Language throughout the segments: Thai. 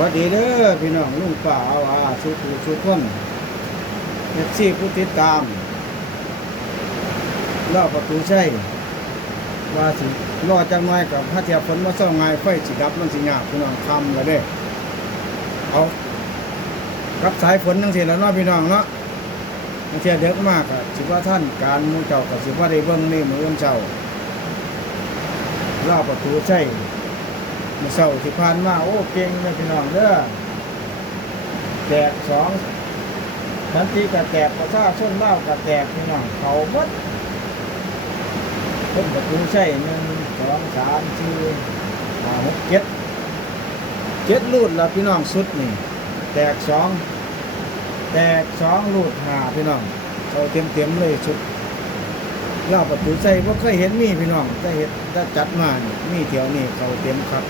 วัสดีเด้อพี่น้องลุงป้าอาว่าสุขุสุขคนเอฟซีผู้ติดตามรอบประตูใช่ว่าสิรอจังหน่อยกับพระเทียฝนมาเศร้าไงไฟสิดับมันสิยาพี่น้องคำแล้วเด้เอากับสายฝนทั้งสิ้นแล้วเนาะพี่น้องเนาะบางเทียเด็กมากอะสิว่าท่านการหมูเจ้ากับสิว่าได้เบิ่งนี่มือวันเจ้ารอบประตูใช่ มื่อเช้าที่ผ่านมาโอ้เก่งเลยพี่น้องเด้อแตกสองทันทีก็แตกประชาชนเล่าวก็แตกพี่น้องเขาหมดคนประตูใช่หนึ่งสองสามสี่ห้าหกเจ็ดเจ็ดรูดแล้วพี่น้องสุดนี่แตกสองแตกสองรูดหาพี่น้องเขาเต็มเต็มเลยชุดเล่าประตูใส่บ่เคยเห็นมีพี่น้องจะเห็นถ้จัดมานี่มีเที่ยวนี่เขาเต็มครับ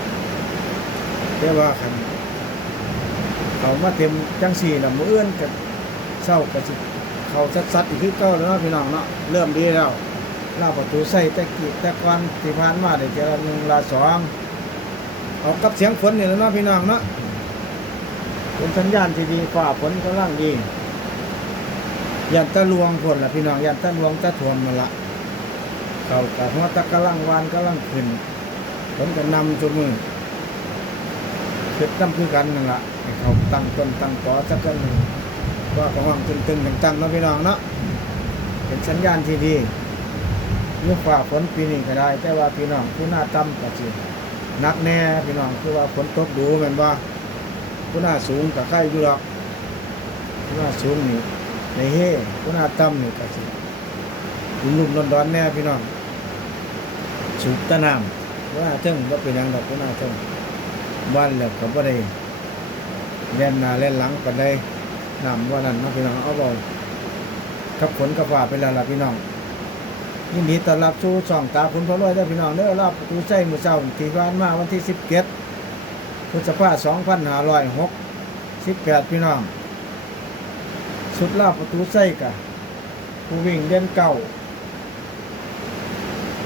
แต่ว่าคันเขามาเต็มจังสี่ละมือเอื้อนกับเศร้ากับสิเขาซัดๆอีกคือเก่าแล้วเนาะพี่น้องเนาะเริ่มดีแล้วลาประตูใส่ตะกี้ตะกอนที่ผ่านมาได้เจอหนึ่งลาสองเอากับเสียงฝนเนี่แล้วเนาะพี่น้องเนาะเป็นสัญญาณที่ดีฝ่าฝนกำลังดียันตะลวงฝนละพี่น้องยันตะลวงตะถ่วมมาละเขากับหัวตะกำลังวานกำลังขึ้นฝนก็นำจุมือ เพ็ดน้ำคือกันนั่นแหละให้เขาตั้งต้นตั้งต่อสักกันหนึ่งว่าของวังตึงตึงๆตั้งๆเนาะพี่น้องเนาะเป็นสัญญาณที่ดีเมื่อฝ่าฝนปีนี้ก็ได้ แต่ว่าพี่น้องผู้หน้าต่ำก็สินักแน่พี่น้องคือว่าฝนตกดูแม่นว่าผู้หน้าสูงกับใครอยู่หรอกผู้หน้าสูงนี่ในเฮ่ผู้หน้าต่ำนี่ก็สิลุ่มๆร้อนๆแน่พี่น้องสูบตะน้ำว่าเทิงว่าเป็นหยังดอกผู้หน้าเทิง บ้านแล้วก็บ่ได้เล่นหน้าเล่นหลังกันได้นำว่านั่นนาะพี่น้องเอาบ่กับผลกับฝ่าไปแล้วล่ะพี่น้องยินดีต้อนรับสู่ช่องตาคุณพ่อรวยเด้พี่น้องเด้อรับประตูใช้มื้อเช้าที่ผ่านมาวันที่17พฤษภาคม2506 18พี่น้อง สุดลาบประตูใส่กะผู้วิ่งเล่นเก่า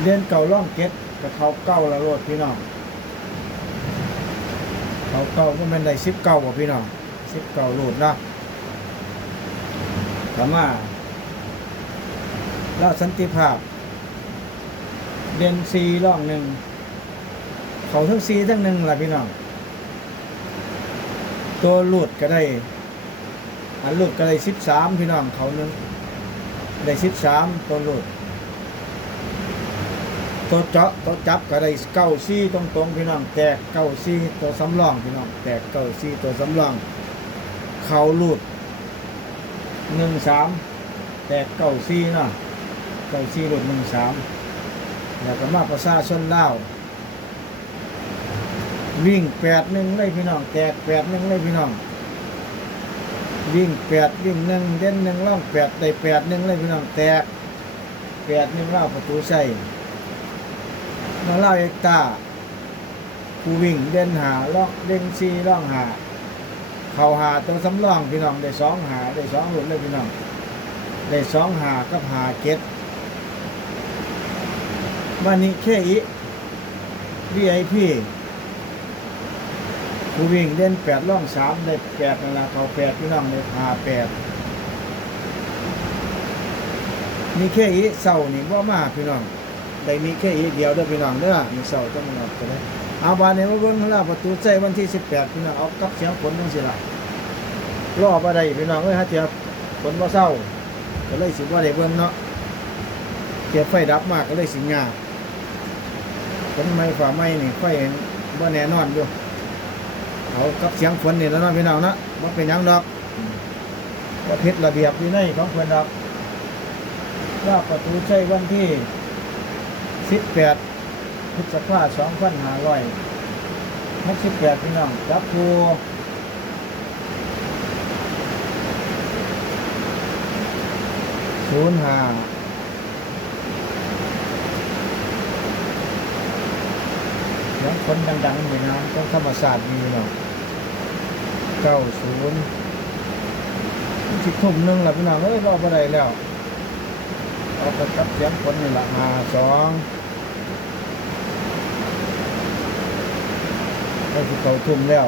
เล่นเก่าล่องเก็ดกับเขาเก่าละโลดพี่น้อง เขาเก่าก็เป็นได้สิบเก่าบ่พี่น้องสิบเก่าโหลดนะถามว่าแล้วสันติภาพ เดือนซีร่องหนึ่ง เขาทั้งซีทั้งหนึ่งล่ะพี่น้อง ตัวหลุดก็ได้ อันหลุดก็ได้สิบสามพี่น้องเขาหนึ่งได้สิบสามตัวหลุด ตัวเจาะตัวจับก็ได้เก้าซี่ตรงตรงๆพี่น้อง แตกเก้าซี่ตัวสำรองพี่น้อง แตกเก้าซี่ตัวสำรอง เขาลุดหนึ่งสามแตกเก้าซี่เนาะเก้าซี่ลุดหนึ่งสามแล้วก็มาประชาชนเล่าววิ่งแปดหนึ่งเลยพี่น้อง แตกแปดหนึ่งเลยพี่น้องวิ่งแปดวิ่งหนึ่งเด่นหนึ่งล่องแปดได้แปดหนึ่งเลยพี่น้องแตกแปดหนึ่งเล่าประตูใส่ น้องเล่าเอกตาผู้วิ่งเด่นหาล่องเด่นซีล่องหา เข่าหาตัวสำรองพี่น้องได้สองหาได้สองหลุดเลยพี่น้องได้สองหากับหาเก็ดวันนี้แค่อีวีไอพีผู้วิ่งเด่นแปดล่องสามได้แปดนั่นละเขาแปดพี่น้องได้หาแปดนี่แค่อีเศร้านี่ว่ามาพี่น้อง ได้มีแค่อีเดียวเด้อพี่น้องเด้อมีเสาร์ต้องมาจะได้เอาบานนี้มาเบิ่งข้างล่างประตูใจวันที่ 18พี่น้องเอากับเสียงฝนจังซี่ล่ะรอบ่ได้พี่น้องเอ้ยฮะเทียบฝนบ่าเศร้าก็เลยสิบ่ได้เบิ่งเนาะเทียบไฟดับมากก็เลยสิยาฝนไม่ฝ่าไม่นี่ไฟบ่แน่นอนอยู่เอากับเสียงฝนนี่แล้วนะพี่น้องนาะบ่เป็นยังดอกบ่ผิดระเบียบวินัยของเพิ่นดอกว่าประตูใจวันที่ สิบแปดพฤษภาสองพันห้าร้อยหกสิบแปดพี่น้องจับคูศูนย์ห้าเสียงคนดังๆอยู่นะต้องธรรมศาสตร์มีเนาะเก้าศูนย์สิบทุ่มหนึ่งละพี่น้องเอ้ยรอบอะไรแล้วเอาไปกับเสียงคนนี่ละมาสอง ก็คือเขาทุ่มแล้ว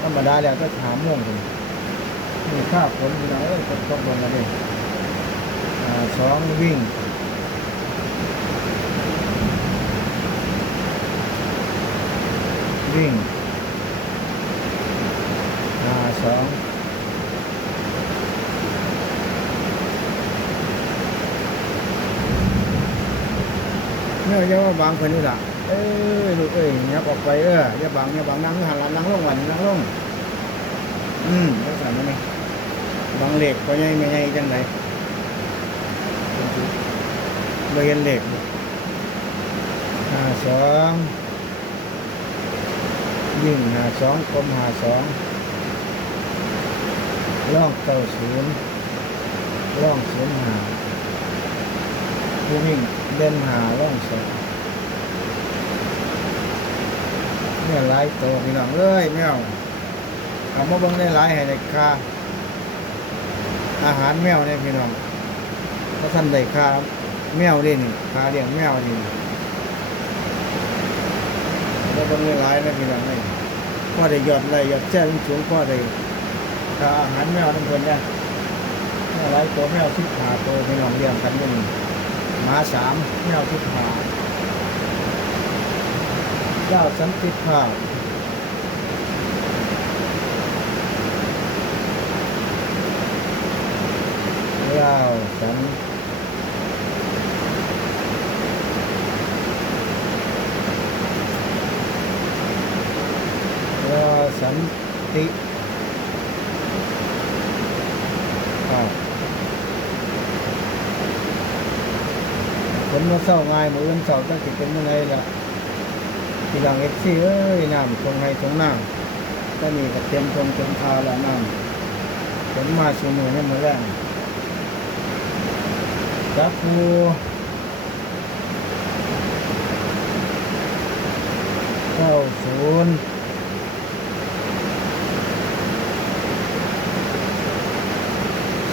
ธรรมดาแล้วก็ถามม่วงกันนี่ค่าผลพี่น้องเอ้ยตกตกลงมาเลยสองวิ่งวิ่งสองเนี่ยย่าว่าบางคนนี่แหละ เอ้ยลูกเอ้ยยับออกไปเอออย่าบังอย่าบังนั่งหันหลังนั่งลงวันนั่งลงอืมล้วสั่นมาไหมบางเหล็กก็ยังไม่ใหญ่จังไหนบ่เห็นเหล็กห้าสองยิ่งห้าสองกลมห้าสองล่องเก้าศูนย์ล่องศูนย์หาผู้วิ่งเด่นหาล่องสอง เนี่ยหลายตัวพี่น้องเอ้ยแมวเอามาเบิ่งได้หลายให้ได้ค่าอาหารแมวเนี่ยพี่น้องถ้าท่านได้ค่าแมวนี่นี่ค่าเลี้ยงแมวนี่เอามาเบิ่งได้หลายนะพี่น้องเอ้ยพอได้ยอดได้ยอดแจ้งสูงพ่อได้ค่าอาหารแมวทั้งคนเนี่ยเนี่ยหลายตัวแมวสิบหาตัวพี่น้องเลี้ยงกันยู่นี่หมาสามแมวสิบหา เจ้าสันติภาพเจ้าสันเจ้าสันติภาพผมมาเศร้าง่ายมืออื่นเศร้าตั้งแต่เป็นยังไงล่ะ ทีหลังเอฟซีเอ้ยน้ำตรงไห้ตรงน้ำก็มีกระเทียมตรงเต็มทาและน้ำผลมาสูมือนี่มือแรกจับปูเก้าศูนย์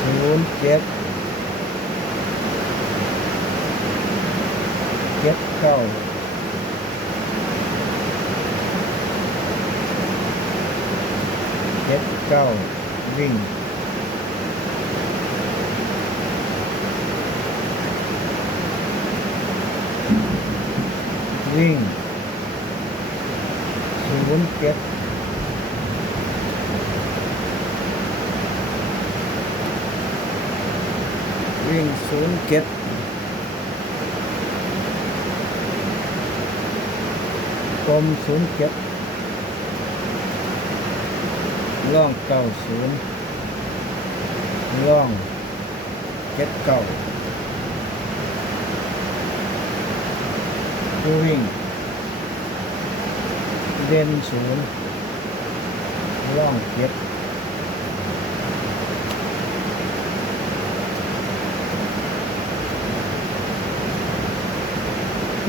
ศูนย์เจ็ดเจ็ดเก้า เจ็ดเก้า วิ่งวิ่งศูนย์เจ็ดวิ่งศูนย์เจ็ดกลมศูนย์เจ็ด ล่องเก้าศูนย์ล่องเจ็ดเก้าผู้วิ่งเด่นศูนย์ล่องเจ็ด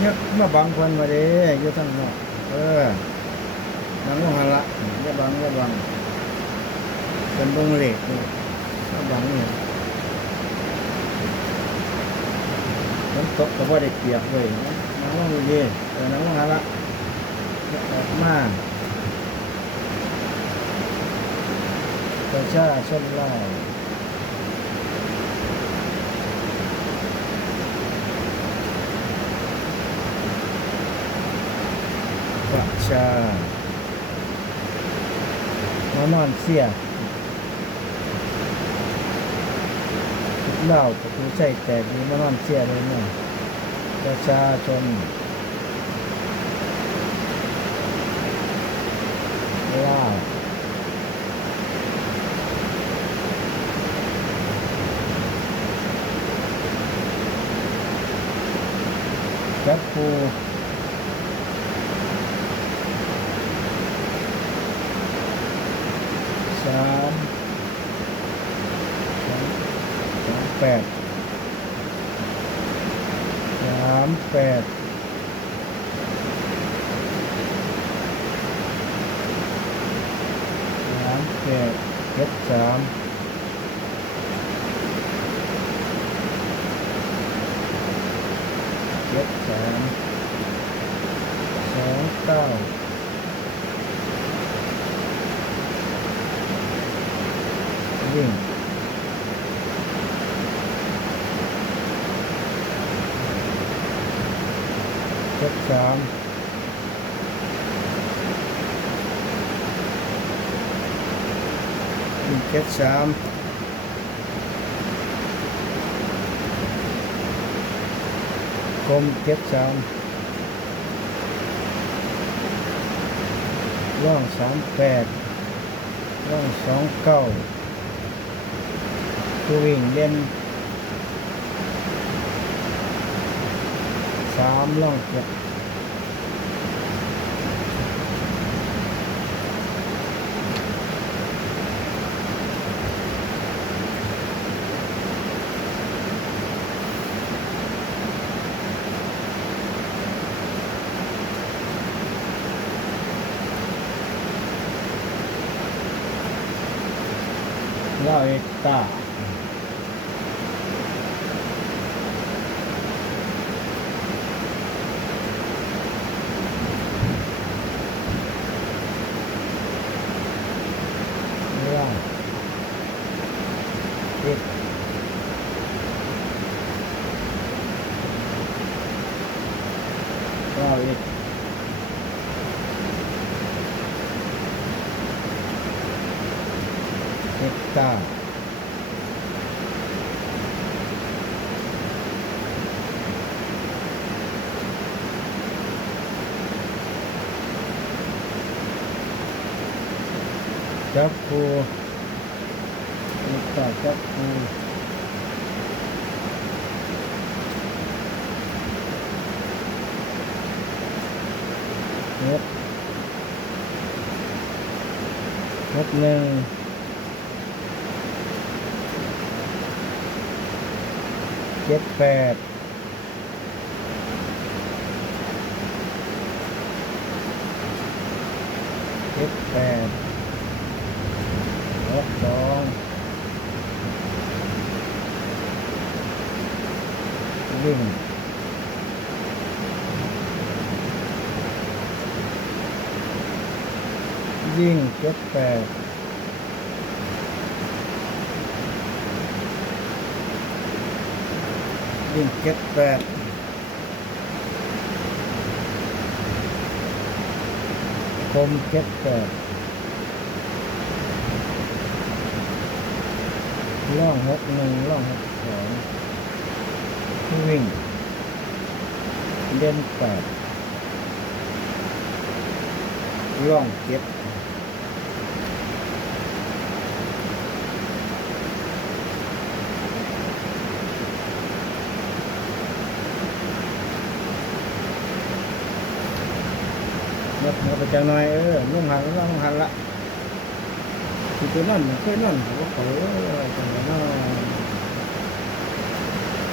เนี่ยมาบังคนมาเด้อยู่ทั้งนอกเออนังลงหันละอย่าบังอย่าบัง เป็นวงเหล็กนี่ข้างหลังนี่น้ำตกก็ว่าได้เปียบเลยนะน้ำว่าดีแต่น้ำว่าหาละออกมาประชาชนเล่าประชามานอนเสีย เล่าประตูใส่แตกมีมานอนเสียเลยเนี่ยประชาชนเล่าจับคูามสามสามแปดสามแปดสามแปดเจ็ดสามเจ็ดสาม สองเก้าวิ่งเจ็ดสามวิ่งเจ็ดสามกลมเจ็ดสาม ร่องสามแปดร่องสองเก้าตัวิ่งเด่นสามร่องเจ็ด เล่าเอกตาเล่าเอกเล่าเอกเอกตา จับคูลูกตาจับครูเฮ็ดเฮ็ดหนึ่งเจ็ดแปดเจ็ดแปด หกสองวิ่งยิ่งเจ็ดแปดวิ่งเจ็ดแปดคมเจ็ดแปด ล่องหกหนึ่งล่องหกสองวิ่ง เด่นแปดล่องเจ็ดลดมาไปจังหน่อยเออลุ่งหันลุ่งหันละ คือตัวนั่นเคยนั่นเขาก็เออจังหวะนั้น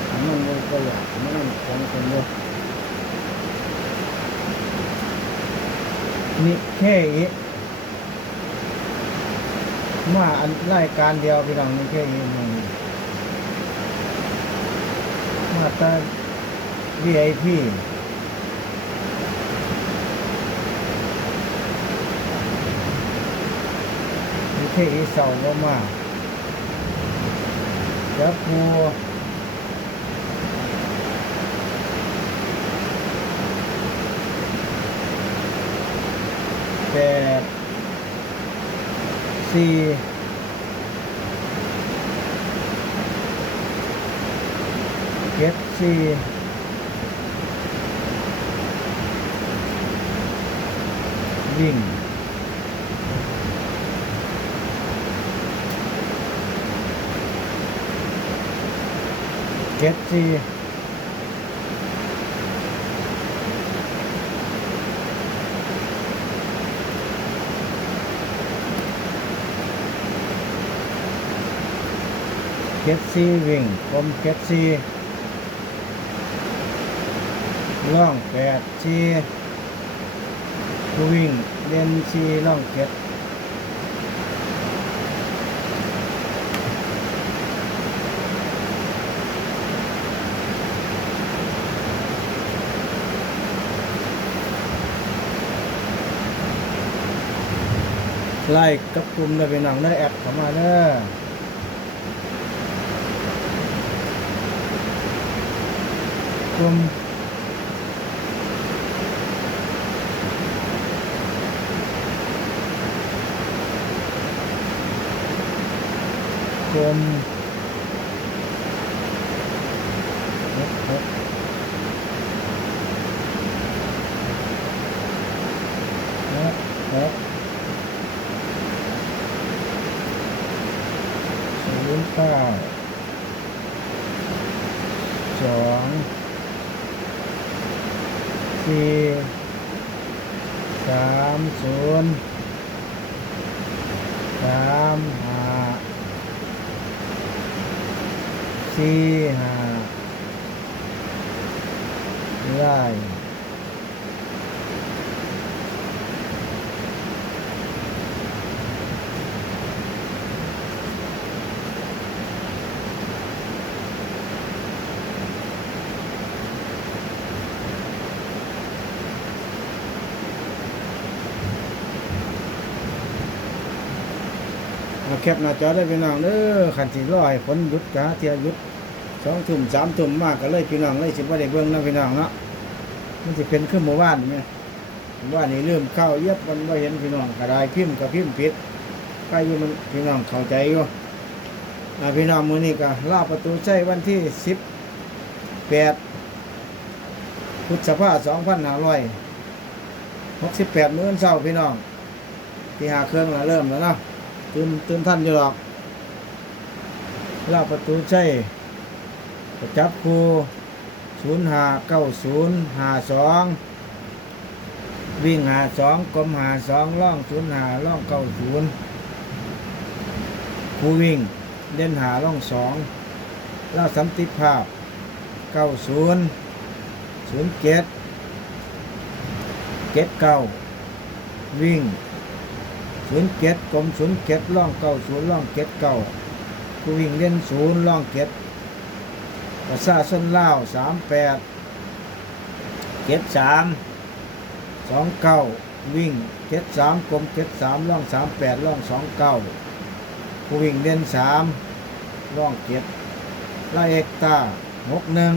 อันนั้นเลยก็อยากมันนั่นของคนเดียวนี่แค่อีกมาอันรายการเดียวพี่น้องนี่แค่อีกมันมาตา VIP นี่แค่อีเสาก็มาแล้วครูแปดสี่เจ็ดสี่วิ่งเจ็ดสี่เจ็ดสี่วิ่งกลมเจ็ดสี่ล่องแปดสี่วิ่งเล่นสี่ล่องเจ็ด ไล่กระปุ่มได้ไปหนังได้แอดเข้ามาเด้อกุ่มกลมามศูนย์สามห้าสี่ห้าไล่ เอาแคปหน้าจอได้พี่น้องเด้อขันสีร้อยฝนหยุดกะเทียยุดสองทุ่มสามทุ่มมากก็เลยพี่น้องเลยสิบ่ได้เบิ่งนะพี่น้องเนาะมันจะเป็นขึ้นหมู่บ้านไหมหมู่บ้านนี่เริ่มเข้าเย็บมันไม่เห็นพี่น้องกระไดพิมพ์กับพิมพ์ผิดใครอยู่มันพี่น้องเข้าใจอยู่อ่าพี่น้องมือนี้ก็ล่าประตูใช้วันที่สิบแปดพฤษภาสองพันห้าร้อยหกสิบแปดมื้อเช้าพี่น้องที่หาเครื่องแล้วเริ่มแล้วเนาะ ตื่นตื่นท่านอยู่หรอกลาประตูใช่ประจับครูศูนย์หาเก้าศูนย์หาสองวิ่งหาสองกลมหาสองล่องศูนย์หาล่องเก้าศูนย์ครูวิ่งเล่นหาล่องสองล่าสัมติภาพเก้าศูนย์ศูนย์เจ็ดเจ็ดเก้าวิ่ง ศูนย์เจ็ดกรมศูนย์เจ็ดล่องเก้าศูนย์ล่องเจ็ดเก้าผู้วิ่งเล่นศูนย์ล่องเจ็ดประชาชนเล่าสามแปดเจ็ดสามสองเก้าวิ่งเจ็ดสามกรมเจ็ดสามล่องสามแปดล่องสองเก้าผู้วิ่งเล่นสามล่องเจ็ดล่เอกตาหกหนึ่ง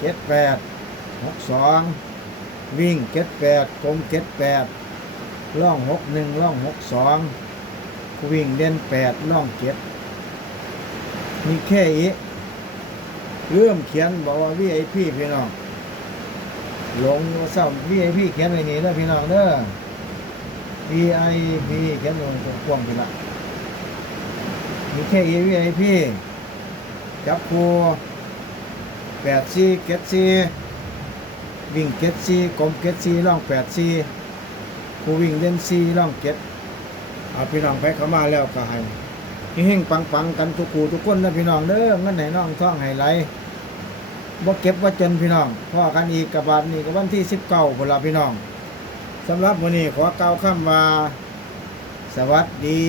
เจ็ดแปดหกสองวิ่งเจ็ดแปดกรมเจ็ดแปด ล่องหกหนึ่งล่องหกสองวิ่งเด่นแปดล่องเจ็ดมีแค่อีเริ่มเขียนบอกว่าวีไอพีพี่น้องหลงว่าเศร้าวีไอพีเขียนไว้นี่เด้อพี่น้องเด้อ VIP เขียนลงตรงกว้างไปละมีแค่อีวีไอพีจับคูแปดซีเก็ดซีวิ่งเก็ดซีกลมเก็ดซีล่องแปดซี ผู้วิ่งเล่นซีร่องเก็ดเอาพี่น้องไปเข้ามาแล้วก็ให้เฮงปังปังกันทุกคู่ทุกคนนะพี่น้องเด้อเงินไหนน้องท่องไห้ไหลบ่เก็บว่าจนพี่น้องพ่อกันอีกกับบาทนี้กับวันที่สิบเก้าพลาพี่น้องสำหรับวันนี้ขอกล่าวคำว่า สวัสดี